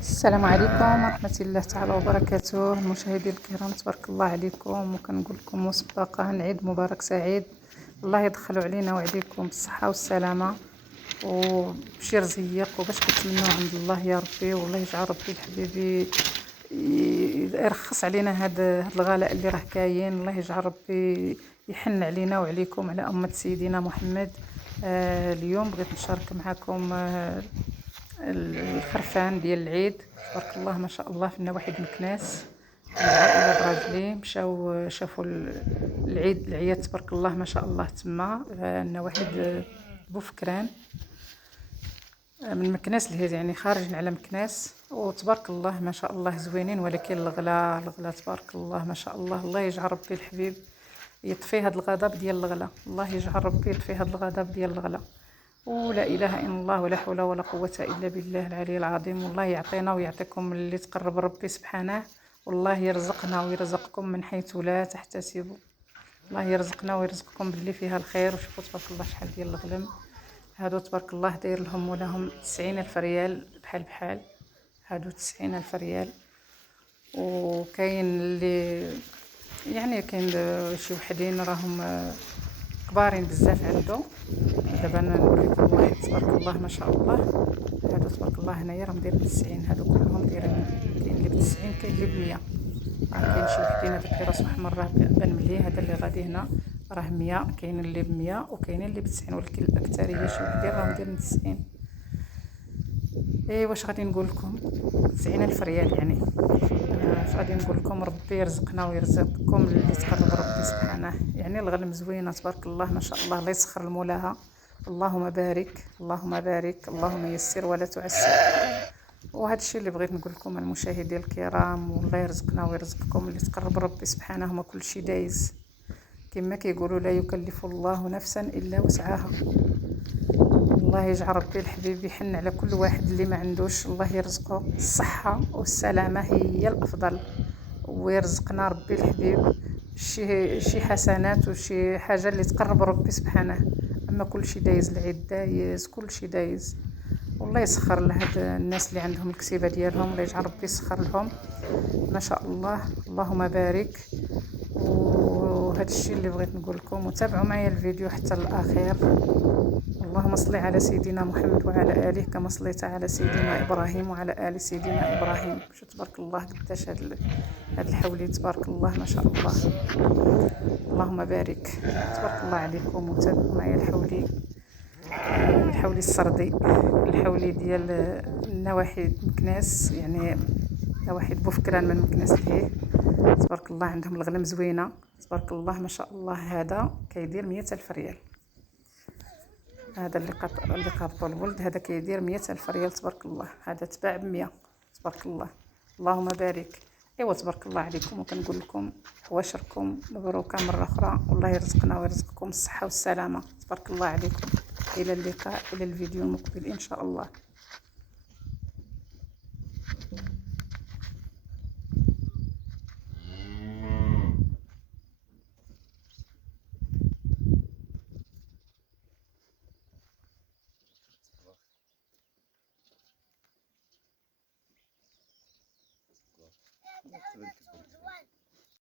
السلام عليكم ورحمة الله تعالى وبركاته. المشاهدين الكرام تبارك الله عليكم، وكنقول لكم مسبقا عيد مبارك سعيد. الله يدخلوا علينا وعليكم بالصحة والسلامة وبشي رزيق وباش كتمنوا عند الله يا ربي، والله يجعل ربي الحبيبي يرخص علينا هاد الغلاء اللي راه كاين. الله يجعل ربي يحن علينا وعليكم على أمة سيدنا محمد. اليوم بغيت نشارك معكم الخرفان ديال العيد. تبارك الله ما شاء الله في النواحي د مكناس العائله الراجلي مشاو شافوا العيد العياد تبارك الله ما شاء الله تما النواحي د بوفكران من مكناس لهيد، يعني خارجين على مكناس. وتبارك الله ما شاء الله زوينين، ولكن الغلا تبارك الله ما شاء الله. الله يجعل ربي الحبيب يطفي هذا الغضب ديال الغلا، الله يجعل ربي يطفي هذا الغضب ديال الغلا، ولا اله الا الله ولا حول ولا قوه الا بالله العلي العظيم. والله يعطينا ويعطيكم اللي تقرب ربي سبحانه، والله يرزقنا ويرزقكم من حيث لا تحتسبوا. الله يرزقنا ويرزقكم باللي فيها الخير. وشوفوا تبارك الله شحال ديال الغلم هادو تبارك الله داير لهم ولهم 90,000 ريال بحال هادو 90,000 ريال. وكاين اللي يعني كاين شي وحدين راهم كبارين بزاف عنده. دابا نوريكم واحد تبارك الله ما شاء الله. هادو تبارك الله هنايا راهم دايرين 90، هادو كلهم دايرين، كاين اللي ب90 كاين اللي ب100. كاين شي وحدين هذاك اللي راسو احمر راه بان مليح، هذا اللي غادي هنا راه 100، كاين اللي ب100 وكاين اللي ب90، ولكن الاكثريه شي وحدين راهم دايرين 90. واش غادي نقول لكم 90,000 ريال يعني. اش غادي نقول لكم، ربي يرزقنا ويرزقكم اللي تقرب ربي سبحانه. يعني الغلم زوينه تبارك الله ما شاء الله. الله يسخر المولاها، اللهم بارك اللهم بارك، اللهم يسر ولا تعسر. وهذا الشيء اللي بغيت نقول لكم المشاهدين الكرام، والله يرزقنا ويرزقكم اللي تقرب ربي سبحانه. هما كل شيء دايز كما كيقولوا، لا يكلف الله نفسا الا وسعها. الله يجعل ربي الحبيب يحن على كل واحد اللي ما عندوش، الله يرزقه الصحة والسلامة هي الأفضل، ويرزقنا ربي الحبيب شي حسنات وشي حاجة اللي تقرب ربي سبحانه. أما كل شي دايز، العيد دايز، كل شي دايز. والله يسخر لهاد الناس اللي عندهم الكسيبة ديالهم، الله يجعل ربي يسخر لهم ما شاء الله، اللهم بارك. وهذا الشيء اللي بغيت نقول لكم، وتابعوا معايا الفيديو حتى الاخير. اللهم صل على سيدنا محمد وعلى آله كما صليت على سيدنا إبراهيم وعلى آل سيدنا إبراهيم. شو تبارك الله قداش هاد الحولي تبارك الله ما شاء الله، اللهم بارك. تبارك الله عليكم. وتابعوا معايا الحولي السردي، الحولي ديال النواحي مكناس، يعني نواحي بوفكران من مكناس لهيه. تبارك الله عندهم الغنم زوينه تبارك الله ما شاء الله. هذا كيدير 100,000 ريال، هذا اللي قابطو الولد هذا كيدير 100,000 ريال تبارك الله. هذا تباع ب100 تبارك الله، اللهم بارك. ايوا تبارك الله عليكم، وكنقول لكم عواشركم مبروكه مره اخرى، والله يرزقنا ويرزقكم الصحه والسلامه. تبارك الله عليكم، الى اللقاء، الى الفيديو المقبل ان شاء الله. Tebrik